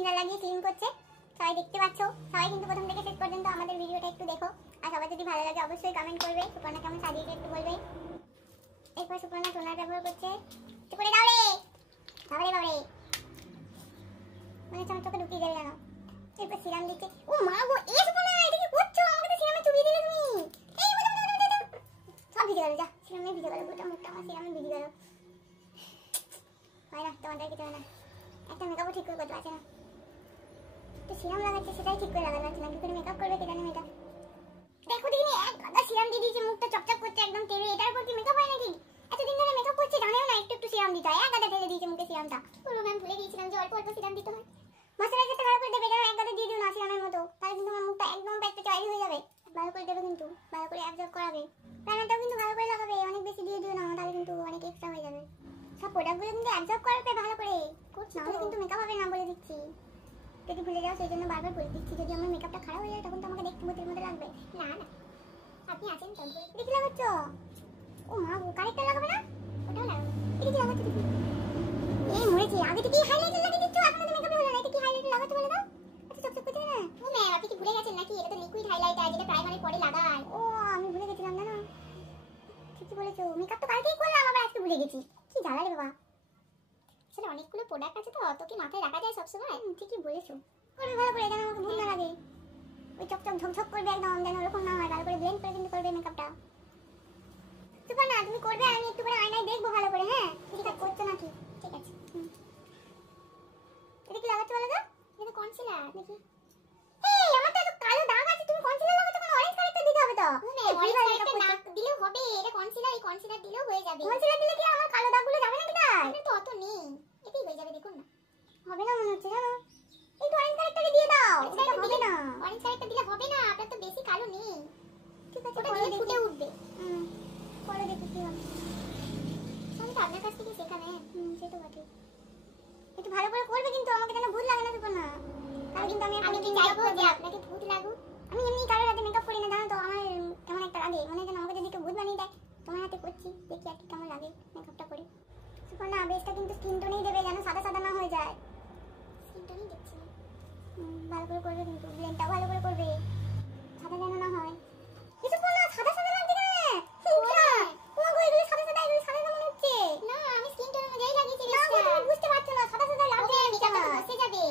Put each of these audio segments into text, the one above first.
Cleanser লাগিয়ে clean করছে, সবাই দেখতে পাচ্ছ। সবাই কিন্তু প্রথম থেকে শেষ পর্যন্ত আমাদের ভিডিওটা একটু দেখো, আর সবাই যদি ভালো লাগে অবশ্যই কমেন্ট করবে। সুপর্ণা কেমন সাজিয়েছে একটু বলবে। এরপর সুপর্ণা টোনার ব্যবহার করছে, একটু করে দাও রে, বাবারে বাবারে, মানে আমার চোখে ঢুকিয়ে যাবে জানো। এরপর সিরাম দিচ্ছে, ও মা গো, এ সুপর্ণা এটা কি করছো? আমাকে তো সিরামে চুবিয়ে দিলে তুমি। এই সব ভিজে গেল, যা সিরামে ভিজে গেল, গোটা মুখটা আমার সিরামে ভিজে গেল। হয় না, তোমাদের কিছু হয় না, একটা মেকআপও ঠিক করে করতে পারছে না। তো সিরাম লাগাচ্ছে সেটাই ঠিক করে লাগানো হচ্ছে না, কি করে মেকআপ করবে কে জানে মেয়েটা। দেখো দেখিনি এক গাদা সিরাম দিয়ে দিয়েছে, মুখটা চকচক করছে একদম তেলে। এটার উপর কি মেকআপ হয় নাকি? এতদিন ধরে মেকআপ করছে, জানেও না একটু একটু সিরাম দিতে হয়। এক গাদা ঢেলে দিয়েছে মুখে সিরামটা। বললো ম্যাম ভুলে গিয়েছিলাম যে অল্প অল্প সিরাম দিতে হয়। ময়শ্চারাইজারটা ভালো করে দেবে, যেন এক গাদা দিয়ে দিও না সিরামের মতো, তাহলে কিন্তু আমার মুখটা একদম প্যাচে চয়েরি হয়ে যাবে। ভালো করে দেবে কিন্তু, ভালো করে অ্যাবজর্ব করাবে। প্রাণাটাও কিন্তু ভালো করে লাগাবে, অনেক বেশি দিয়ে দিও না, তাহলে কিন্তু অনেক এক্সট্রা হয়ে যাবে। সব প্রোডাক্টগুলো কিন্তু অ্যাবজর্ব করাবে ভালো করে, নাহলে কিন্তু মেকআপ হবে না বলে দিচ্ছি। যদি ভুলে যাও সেই জন্য বারবার বলে দিচ্ছি, যদি আমার মেকআপটা খারাপ হয়ে যায় তখন তো আমাকে দেখতে ভূতের মতো লাগবে। না না, আপনি আছেন তো, দেখি লাগাচ্ছ। ও মা গো, কারেক্টার লাগাবে না? ওটাও লাগাবো, দেখি লাগাচ্ছ দেখি। এই মরেছে, আগে থেকে হাইলাইটার লাগিয়ে দিচ্ছ, এখন তো মেকআপে হলো না। এটা কি হাইলাইটার লাগাতে বলে দাও? আচ্ছা চকচক করছে না? ও ম্যাম আপনি কি ভুলে গেছেন নাকি? এটা তো লিকুইড হাইলাইটার, যেটা প্রাইমারের পরে লাগায়। ও আমি ভুলে গেছিলাম, জানো। ঠিকই বলেছো, মেকআপ তো কালকেই করলাম, আবার আজকে ভুলে গেছি। কি জ্বালা রে বাবা। আসলে অনেকগুলো প্রোডাক্ট আছে তো, অত কি মাথায় রাখা যায় সবসময়? ঠিকই বলেছো, করবে ভালো করে, যেন আমাকে ভুল না লাগে। ওই চকচক ঝকঝক করবে একদম, যেন ওরকম না হয়। ভালো করে ব্লেন্ড করে কিন্তু করবে মেকআপটা। সুপর্ণা তুমি করবে, আমি একটু করে আয়নায় দেখবো ভালো করে। হ্যাঁ ঠিক আছে, করছো নাকি? ঠিক আছে। এটা কি লাগাচ্ছ বলো তো? এটা কনসিলার দেখি। এই আমার তো এত কালো দাগ আছে, তুমি কনসিলার লাগাচ্ছ কেন? অরেঞ্জ কালারটা দিতে হবে তো। অরেঞ্জ কালারটা না দিলেও হবে, এটা কনসিলার, এই কনসিলার দিলেও হয়ে যাবে। কনসিলার দিলে কি আমার কালো দাগগুলো যাবে নাকি? তাই এটা তো অত নেই, এটাই হয়ে যাবে। দেখুন না, হবে না মনে হচ্ছে, জানো। একটু অরেঞ্জ কালারটাকে দিয়ে দাও, এটা হবে না। অরেঞ্জ কালারটা দিলে হবে না, আপনার তো বেশি কালো নেই। ঠিক আছে, ওটা দিলে ফুটে উঠবে। পরে দেখি কি হবে। আমি তো আপনার কাছ থেকে শেখাবে। সেটা বটে, একটু ভালো করে করবে কিন্তু, আমাকে যেন ভূত লাগে না সুপর্ণা। তাহলে কিন্তু আমি কি চাইবো যে আপনাকে ভূত লাগুক? আমি এমনি কারোর হাতে মেকআপ করি না, জানো তো। আমার কেমন একটা লাগে, মনে হয় যেন আমাকে যদি কেউ ভূত বানিয়ে দেয়। তোমার হাতে করছি, দেখি আর কি কেমন লাগে মেকআপটা করে। সুপর্ণা বেসটা কিন্তু স্কিন টোনেই দেবে, যেন সাদা সাদা না হয়ে যায়। স্কিন টোনই দিচ্ছি, ভালো করে করবে কিন্তু, ব্লেন্ডটাও ভালো করে করবে, সাদা যেন না হয়। কিছু বলো, সাদা সাদা লাগছে কেন? তোমার গো এগুলো সাদা সাদা, এগুলো সাদা মনে হচ্ছে। না আমি স্কিন টোন অনুযায়ী লাগিয়েছি। না গো তুমি বুঝতে পারছো না, সাদা সাদা লাগছে। মেকআপটা বসে যাবে,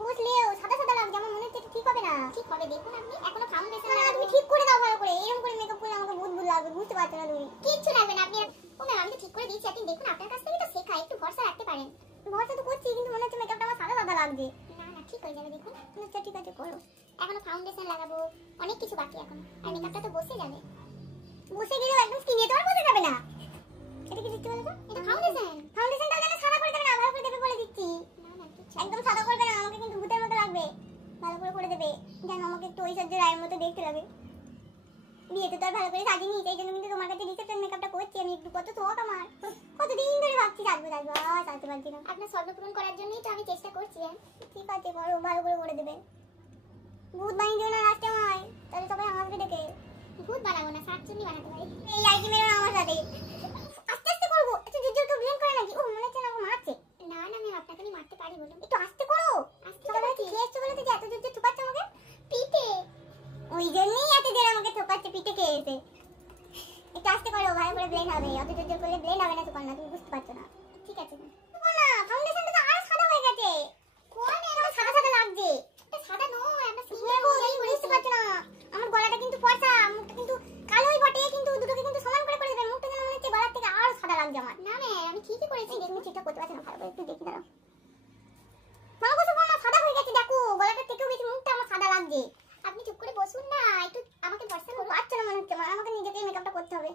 বুঝলেও সাদা সাদা লাগছে, আমার মনে হচ্ছে ঠিক হবে না। ঠিক হবে, দেখুন আপনি এখনো ফাউন্ডেশন না, তুমি ঠিক করে দাও ভালো করে। এরকম করে মেকআপ করলে আমাকে ভূত ভূত লাগবে, বুঝতে পারছো না তুমি? কিচ্ছু লাগবে না, আপনি ও ম্যাম আমি তো ঠিক করে দিয়েছি, আপনি দেখুন আপনার কাছ থেকে তো শেখা, একটু ভরসা রাখতে পারেন। ভরসা তো করছি, কিন্তু মনে হচ্ছে মেকআপটা আমার সাদা সাদা লাগছে। না না ঠিক হয়ে যাবে, দেখুন। আচ্ছা ঠিক আছে করো, এখনো ফাউন্ডেশন লাগাবো, অনেক কিছু বাকি এখন, আর মেকআপটা তো বসে যাবে। বসে গেলেও একদম স্কিনে তো আর বসে যাবে না। এটা কি দিতে বলো তো? এটা ফাউন্ডেশন, ফাউন্ডেশনটাও যেন সাদা করে দেবে না, ভালো করে দেবে বলে দিচ্ছি। না না একদম সাদা করবে না, আমাকে কিন্তু ভূতের মতো লাগবে। ভালো করে করে দেবে, যেন আমাকে একটু ঐশ্বর্য রায়ের মতো দেখতে লাগে। বিয়েতে তো আর ভালো করে সাজিনি, সেই জন্য কিন্তু তোমার কাছে রিসেপশন মেকআপটা করছি আমি। একটু কত শখ আমার, কতদিন ধরে ভাবছি সাজবো সাজবো, আর সাজতে পারছি না। আপনার স্বপ্ন পূরণ করার জন্যই তো আমি চেষ্টা করছি। ঠিক আছে করো, ভালো করে করে দেবে। ভূত বানিয়ে দিও না লাস্টে আমায়, তাহলে সবাই হাসবে দেখে। ভূত বানাবো না, শাকচুন্নি বানাতে পারি। এই আইটি মেরো না আমার সাথে, আস্তে আস্তে করবো। একটু জোর জোর করে ব্লেন্ড করে নাকি? ও মনে হচ্ছে না আমাকে মারছে। না না আমি আপনাকে আমি মারতে পারি, বলুন একটু আস্তে করো। আস্তে তো বলছি, খেয়েছো বলে তো যে এত জোর জোর থোপাচ্ছে আমাকে পিঠে, ওই জন্যই এত জোর আমাকে থোপাচ্ছে পিঠে খেয়েছে। একটু আস্তে করো, ভালো করে ব্লেন্ড হবে। অত জোর জোর করলে ব্লেন্ড হবে না সুপর্ণা, তুমি বুঝতে পারছো না। ঠিক আছে সুপর্ণা, ফাউন্ডেশনটা তো আরো সাদা হয়ে গেছে। কোন এরকম সাদা সাদা লাগছে? এটা সাদা নয়, আমরা স্কিনে বুঝতে পারছো না। আমার গলাটা কিন্তু ফর্সা, মুখটা কিন্তু কালোই বটে, কিন্তু দুটোকে কিন্তু সমান করে করে দেবে। মুখটা যেন মনে হচ্ছে গলার থেকে আরো সাদা লাগছে আমার। না ম্যাম আমি ঠিকই করেছি, তুমি ঠিকঠাক করতে পারছো না, ভালো করে একটু দেখি দাঁড়াও। মাগো সুপর্ণা সাদা হয়ে গেছে, দেখো গলাটার থেকেও বেশি মুখটা আমার সাদা লাগছে। আপনি চুপ করে বসুন না, একটু আমাকে ভরসা করুন। পারছো না মনে হচ্ছে, আমাকে নিজেকেই মেকআপটা করতে হবে।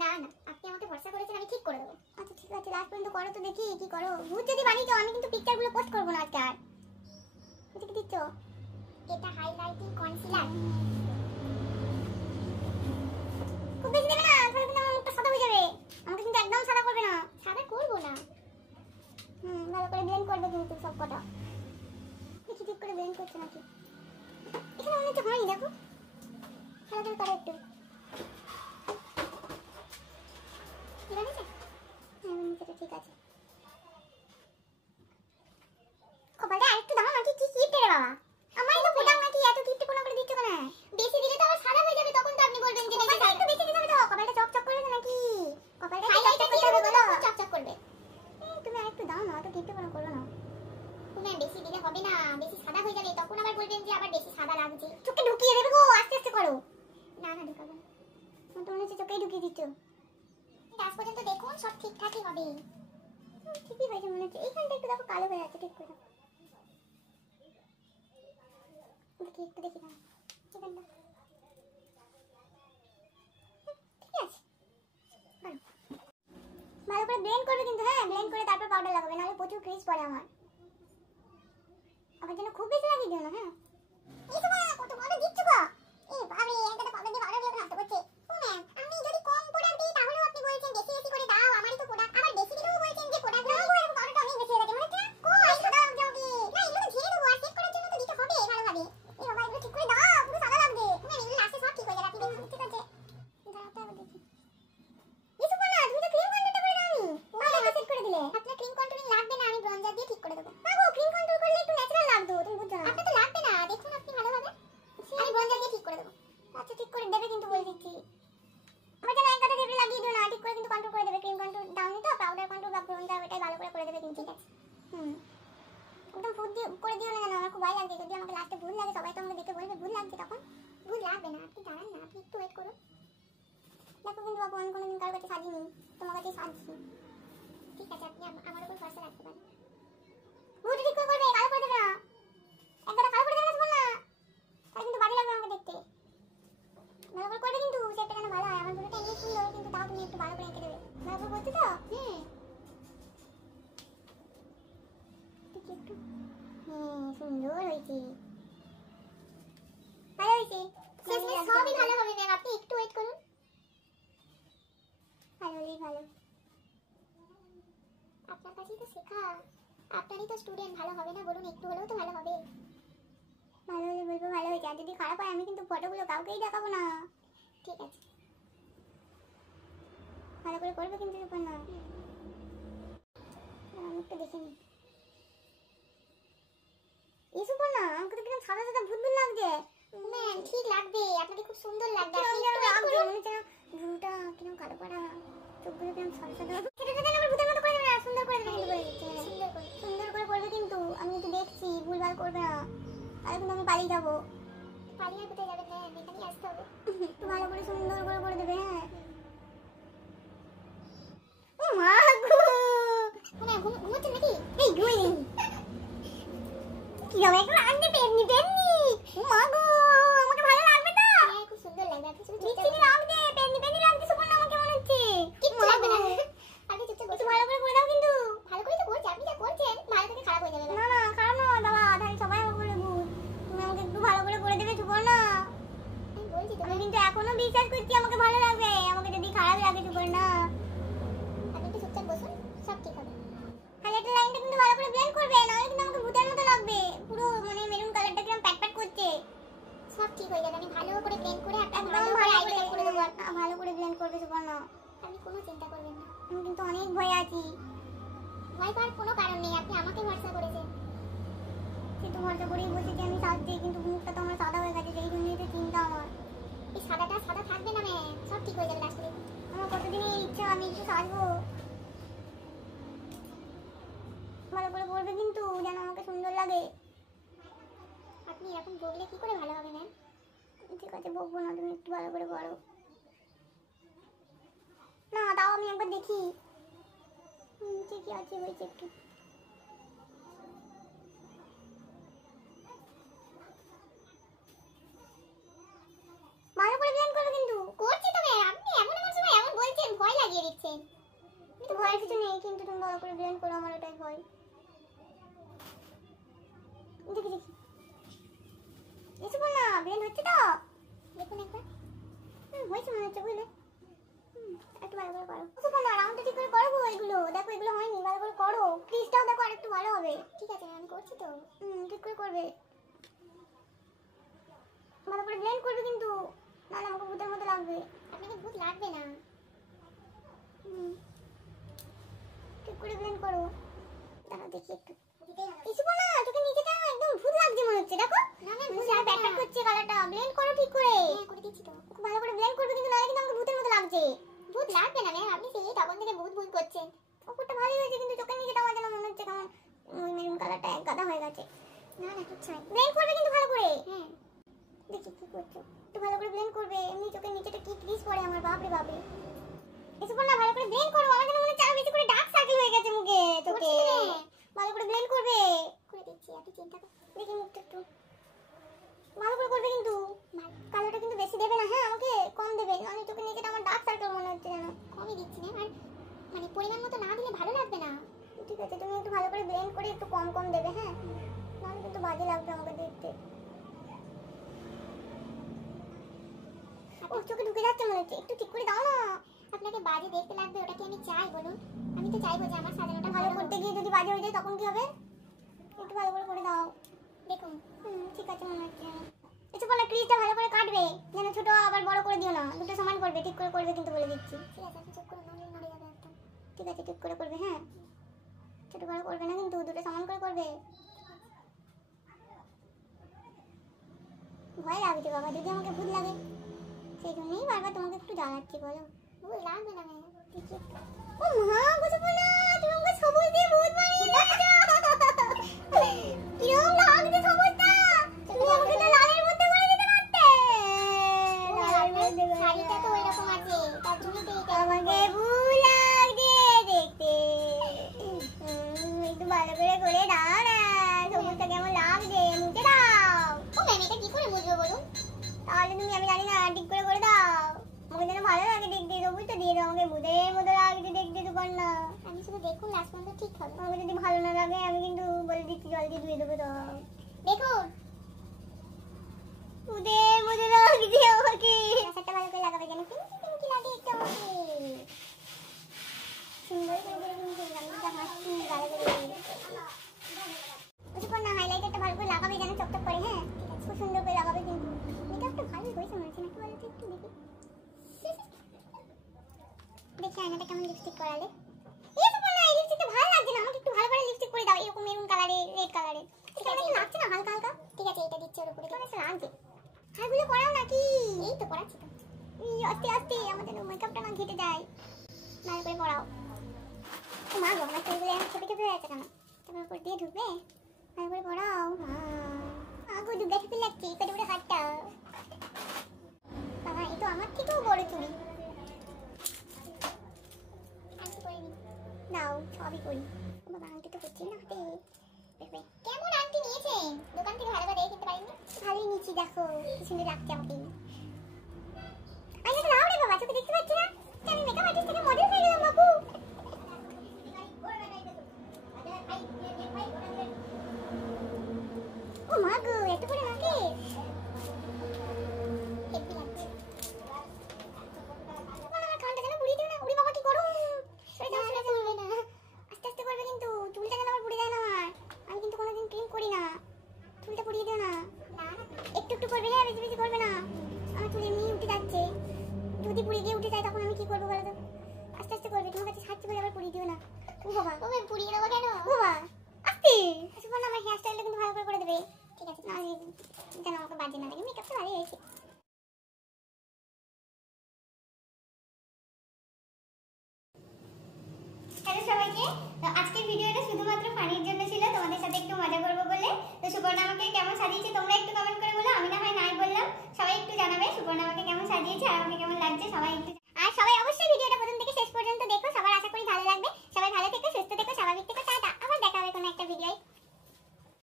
না না আপনি আমাকে ভরসা করেছেন, আমি ঠিক করে দেবো। আচ্ছা ঠিক আছে, লাস্ট পর্যন্ত করো তো দেখি কি করো। ভূত যদি বানিয়ে যাও, আমি কিন্তু পিকচারগুলো পোস্ট করবো না আজকে আর। এটা কি দিচ্ছ? এটা হাইলাইটিং কনসিলার। খুব বেশি দেবে না, তাহলে কিন্তু আমার মুখটা সাদা হয়ে যাবে। আমাকে কিন্তু একদম সাদা করবে না। সাদা করবো না, ভালো করে ব্লেন্ড করবে কিন্তু সব কটা। দেখি ঠিক করে ব্লেন্ড করছে নাকি। এখানে মনে হচ্ছে হয়নি, দেখো খেলাধুলা করো একটু। ঠিক আছে, ঠিক আছে। কপালটা আরেকটু দাও নাকি? কি ঢুকাবো না। আমার তো মনে হচ্ছে চোখেই ঢুকিয়ে দিচ্ছ। আজ পর্যন্ত দেখুন সব ঠিকঠাকই হবে। ঠিকই হয়েছে মনে হচ্ছে। এইখানটা একটু দেখো কালো হয়ে আছে, ঠিক করে দেখি, একটু দেখি না এখানটা ঠিক আছে। ভালো করে ব্লেন্ড করবে কিন্তু, হ্যাঁ ব্লেন্ড করে তারপর পাউডার লাগাবে, নাহলে প্রচুর ক্রিজ পড়ে আমার। আমার জন্য খুব বেশি লাগিয়ে দিও না। হ্যাঁ এই তো কত বড় দিচ্ছ গো। এই বাবারে একটা তো পাউডার দিয়ে পাউডার গুলো নষ্ট করছে। ও ম্যাম আমি যদি কম প্রোডাক্ট দিই তাহলেও আপনি বলছেন বেশি বেশি করে দাও, আমারই তো প্রোডাক্ট। আবার বেশি দিলেও বলছেন যে প্রোডাক্ট দাও, এরকম পাউডারটা অনেক বেশি হয়ে গেছে মনে হচ্ছে। কই সাদা জলদি না, এগুলো ঝেড়ে দেবো আর চেক করার জন্য তো দিতে হবে ভালোভাবে। এই বাবা এগুলো ঠিক করে দাও, পুরো সাদা লাগবে। না এগুলো লাস্টে সব ঠিক হয়ে যাবে, আপনি দেখুন। ঠিক আছে দাঁড়াতে হবে দেখি। কিছু বল না, তুমি তো ক্রিম কন্ট্রোলটা করে দাও। পাউডারটা সেট করে দিলে। আপনার ক্রিম কন্ট্রোলিং লাগবে না, আমি ব্রঞ্জার দিয়ে ঠিক করে দেবো। না গো ক্রিম কন্ট্রোল করলে একটু ন্যাচারাল লাগতো, তুমি বুঝছো না। আপনার তো লাগবে না, দেখুন আপনি ভালোভাবে, আমি ব্রঞ্জার দিয়ে ঠিক করে দেবো। আচ্ছা ঠিক করে দেবে কিন্তু বলে দিচ্ছি। আমার যেন এক কথা টেবিলে লাগিয়ে দিও না, ঠিক করে কিন্তু কন্ট্রোল করে দেবে। ক্রিম কন্ট্রোল দাওনি তো, পাউডার কন্ট্রোল বা ব্রঞ্জার ওটাই ভালো করে দেবে কিন্তু। ঠিক আছে একদম ফুড দিয়ে করে দিও না, যেন আমার খুব ভয় লাগছে। যদি আমাকে লাস্টে ভুল লাগে সবাই তো আমাকে দেখে বলবে ভুল লাগছে, তখন ভুল লাগবে না। আপনি দাঁড়ান না, আপনি একটু ওয়েট করুন। দেখো কিন্তু বাবু আমি কোনোদিন কারোর কাছে সাজিনি, তোমার কাছে সাজছি। ঠিক আছে আপনি আমার উপর ভরসা রাখতে পারেন। ভুল ঠিক করে করবে, কালো করে দেবে না। একবার কালো করে দেবে না, শোন না, তাই কিন্তু বাজে লাগবে আমাকে দেখতে। ভালো করে করবে কিন্তু, সেটা কেন ভালো হয়। আমার ভুলটা এমনি সুন্দর, কিন্তু তাও তুমি একটু ভালো করে এঁকে দেবে। ভালো করে করতে তো একটু সুন্দর হয়েছে, ভালো হয়েছে। সবই ভালো হবে ম্যাম, আপনি একটু ওয়েট করুন। ভালো হলেই ভালো, আপনার কাছেই তো শেখা, আপনারই তো স্টুডেন্ট। ভালো হবে না বলুন? একটু হলেও তো ভালো হবে। ভালো হলে বলবো ভালো হয়েছে, আর যদি খারাপ হয় আমি কিন্তু ফটোগুলো কাউকেই দেখাবো না। ঠিক আছে ভালো করে করবে কিন্তু না। আমি একটু দেখে নিই। এই সুপার না, আমাকে তো কিরকম সাদা সাদা ভূত ভূত লাগছে। ম্যাম ঠিক লাগবে, আপনাকে খুব সুন্দর লাগবে। ভুরুটা কিরকম কালো করা, চোখগুলো কিরকম সাদা সাদা। সেটা যেন আবার ভূতের মতো করে দেবে না, সুন্দর করে দেবে কিন্তু। সুন্দর করে করবে কিন্তু, আমি কিন্তু দেখছি ভুলভাল করবে না, তাহলে কিন্তু আমি পালিয়ে যাবো। পালিয়ে কোথায় যাবে ম্যাম, এটা নিয়ে আসতে হবে। একটু ভালো করে সুন্দর করে দেবে। হ্যাঁ ও মা গো, মানে ঘুমোচ্ছে নাকি? এই ঘুমিয়ে কি হবে এখন? আনতে পেননি ও মা গো, আমাকে ভালো লাগবে তো? হ্যাঁ খুব সুন্দর লাগবে। আপনি শুধু মিষ্টি লাগবে, পেননি লাগছে সুপর্ণ, আমাকে মনে হচ্ছে কিচ্ছু লাগবে না। আপনি চুপচাপ বসে ভালো করে করে দাও কিন্তু। ভালো করে তো করছি, আপনি যা করছেন ভালো থেকে খারাপ হয়ে যাবে। না না খারাপ না বাবা, তাহলে সবাই আমাকে বলে ভূত। তুমি আমাকে একটু ভালো করে দেবে সুপর্ণ। আমি বলছি তো, আমি কিন্তু এখনো বিশ্বাস করছি আমাকে ভালো লাগবে। আমাকে যদি খারাপ লাগে সুপর্ণ, আপনি একটু চুপচাপ বসুন, সব ঠিক হবে। হাইলাইটার লাইনটা কিন্তু ভালো করে ব্লেন্ড করবে, নাহলে কিন্তু আমাকে ভূতের মতো লাগবে। পুরো মানে মেরুন কালারটা কিরকম প্যাট করছে। সব ঠিক হয়ে যাবে, আমি ভালো করে ব্লেন্ড করে একদম ভালো করে আইলাইটার করে দেব। ভালো করে ব্লেন্ড করবে সুপর্ণ, আপনি কোনো চিন্তা করবেন না। আমি কিন্তু অনেক ভয় আছি। ভয় পাওয়ার কোনো কারণ নেই, আপনি আমাকে ভরসা করেছেন। কিন্তু ভরসা করেই বসেছি আমি সাজতে, কিন্তু মুখটা তো আমার সাদা হয়ে গেছে, সেই জন্যই তো চিন্তা আমার। এই সাদাটা সাদা থাকবে না ম্যাম, সব ঠিক হয়ে যাবে লাস্টে। আমার কতদিনের ইচ্ছা আমি একটু সাজবো। ভালো করে করবে কিন্তু, যেন আমাকে সুন্দর লাগে। আপনি এরকম বললে কি করে ভালো হবে ম্যাম? ঠিক আছে বকবো না, তুমি একটু ভালো করে করো না। তাও আমি একবার দেখি। ঠিকই আছে, হয়েছে একটু। ভালো করে ব্লেন্ড করবে কিন্তু। করছি তো ম্যাম, আপনি এমন সময় এমন বলছেন, ভয় লাগিয়ে দিচ্ছেন। কিন্তু ভয়ের কিছু নেই, কিন্তু তুমি ভালো করে ব্লেন্ড করো, আমার ওটাই ভয়। দেখি এসব না ব্লেন্ড হচ্ছে তো, দেখুন একবার। হয়েছে মনে হচ্ছে বুঝলে। একটু ভালো করে করো এসব না, রাউন্ডটা ঠিক করে করবো। এগুলো দেখো, এগুলো হয়নি, ভালো করে করো। ক্রিজটাও দেখো আরেকটু ভালো হবে। ঠিক আছে আমি করছি তো। ঠিক করে করবে, ভালো করে ব্লেন্ড করবে কিন্তু, নাহলে আমাকে ভূতের মতো লাগবে। আপনাকে ভূত লাগবে না, ঠিক করে ব্লেন্ড করো। দাঁড়াও দেখি একটু। কিছু না, তোকে নিচেটা একদম ভূত লাগছে মনে হচ্ছে। দেখো না না, ভূত আর প্যাটার্ন করছে কালারটা। ব্লেন্ড করো ঠিক করে। হ্যাঁ করে দিচ্ছি তো। খুব ভালো করে ব্লেন্ড করবে কিন্তু, নাহলে কিন্তু আমাকে ভূতের মতো লাগছে। ভূত লাগবে না ম্যাম, আপনি সেই তখন থেকে ভূত করছেন। ওপরটা ভালোই হয়েছে, কিন্তু চোখের নিচেটা আমার যেন মনে হচ্ছে কেমন মেরুন কালারটা এক গাদা হয়ে গেছে। না না কিচ্ছু নাই, ব্লেন্ড করবে কিন্তু ভালো করে। হ্যাঁ দেখি কি করছো, একটু ভালো করে ব্লেন্ড করবে। এমনি চোখের নিচেটা কি ক্রিজ পড়ে আমার, বাপরে বাপরে। এসব না ভালো করে ব্লেন্ড করো, আমার মনে হচ্ছে আরো বেশি করে ডার্ক সার্কেল হয়ে গেছে মুখে। তোকে ভালো করে ব্লেন্ড করবে। করে দিচ্ছি, আপনি চিন্তা করুন। দেখি মুখটা একটু ভালো করে করবে, কিন্তু কালোটা কিন্তু বেশি দেবে না, হ্যাঁ আমাকে কম দেবে, নাহলে চোখের নিচেটা আমার ডার্ক সার্কেল মনে হচ্ছে যেন। কমই দিচ্ছি না, আর মানে পরিমাণ মতো না দিলে ভালো লাগবে না। ঠিক আছে, তুমি একটু ভালো করে ব্লেন্ড করে একটু কম কম দেবে, হ্যাঁ নাহলে কিন্তু বাজে লাগবে আমাকে দেখতে। ও চোখে ঢুকে যাচ্ছে মনে হচ্ছে, একটু ঠিক করে দাও না। আপনাকে বাজে দেখতে লাগবে, ওটা কি আমি চাই বলুন? আমি তো চাইবো যে আমার সাজানোটা ভালো করতে গিয়ে যদি বাজে হয়ে যায় তখন কি হবে? একটু ভালো করে দাও। দেখুন ঠিক আছে মনে হচ্ছে। একটু বলে ক্রিজটা ভালো করে কাটবে, যেন ছোট আবার বড় করে দিও না, দুটো সমান করবে, ঠিক করে করবে কিন্তু বলে দিচ্ছি। ঠিক আছে, আপনি চেক করে নড়ে নড়ে যাবে একদম। ঠিক আছে, ঠিক করে করবে, হ্যাঁ ছোট বড় করবে না কিন্তু, দুটো সমান করে করবে। ভয় লাগছে বাবা, যদি আমাকে ভূত লাগে, সেই জন্যই বারবার তোমাকে একটু জ্বালাচ্ছি। বলো ভূত লাগবে না? ও মা বুঝে বলো, তুমি আমাকে সবুজ দিয়ে ভূত বানিয়ে দিয়েছো। কিরকম লাগছে সবুজটা, তুমি আমাকে তো লালের মধ্যে বানিয়ে দিতে পারতে। শাড়িটা তো ওইরকম আছে, তার জন্য তো এটা আমাকে ভূত লাগছে দেখতে। একটু ভালো করে দাও না, সবুজটা কেমন লাগছে, মুছে দাও। ও ম্যাম এটা কি করে মুছবো বলুন? তাহলে তুমি, আমি জানি না, ঠিক করে দাও। আমাকে যেন ভালো লাগে দেখতে, সবুজটা দিয়ে দাও, আমাকে ভূতের মতো লাগছে দেখতে। দোকান না, আমি শুধু দেখুন লাস্ট পর্যন্ত ঠিক হবে। আমাকে যদি ভালো না লাগে আমি কিন্তু বলে দিচ্ছি, জল দিয়ে ধুয়ে দেবো। তো দেখুন ভূতের মতো লাগছে আমাকে। রাস্তাটা ভালো করে লাগাবে যেন পিঙ্কি লাগে একটু আমাকে, সুন্দর করে কিন্তু আমি হাসছি গালে গেলে। না হাইলাইটারটা ভালো করে লাগাবে যেন চকচক করে, হ্যাঁ খুব সুন্দর করে লাগাবে কিন্তু। মেকআপটা ভালোই হয়েছে মনে হচ্ছে, নাকি বলো তো একটু দেখি। দেখি আয়নাটা কেমন লিপস্টিক করালে। এই তো না, এই লিপস্টিকটা ভালো লাগছে না, আমাকে একটু ভালো করে লিপস্টিক করে দাও, এরকম মেরুন কালারে, রেড কালারে। ঠিক আছে, লাগছে না হালকা হালকা? ঠিক আছে, এটা দিচ্ছি ওর উপরে, কেমন একটা লাগছে। হারগুলো করাও নাকি? এই তো করাচ্ছি তো। আস্তে আস্তে, আমাদের মেকআপটা না ঘেটে যায়, ভালো করে পড়াও। ও মা গো, আমার চুলগুলো এখন ছোট ছোট হয়ে আছে কেন? তারপর উপর দিয়ে ঢুকবে, ভালো করে পড়াও। আগো দুর্গা ঠাকুর লাগছে, কত বড় হাতটা। বাবা এই তো আমার থেকেও বড় চুড়ি। নাও সবই করি। বাবা আংটি তো করছি না হাতে। দেখবে কেমন আংটি নিয়েছেন, দোকান থেকে ভালো করে দেখে কিনতে পারিনি। ভালোই নিয়েছি, দেখো কি সুন্দর লাগছে আমাকে। আইনাটা লাও রে বাবা, চোখে দেখতে পাচ্ছি না। আমি মেকআপ আর্টিস্ট থেকে মডেল হয়ে গেলাম বাবু। ও মা গো, এত বড় নাকে। হেভি লাগছে। আমার কানটা যেন পুড়িয়ে দিও না। ওরে বাবা কি গরম। সরে যাও না। আস্তে আস্তে করবে কিন্তু, চুলটা যেন আমার পুড়ে যায় না। আমি কিন্তু কোনোদিন ক্রিম করি না, চুলটা পুড়িয়ে দিও না। একটু একটু করবে, হ্যাঁ বেশি বেশি করবে না, আমার চুল এমনি উঠে যাচ্ছে। যদি পুড়িয়ে গিয়ে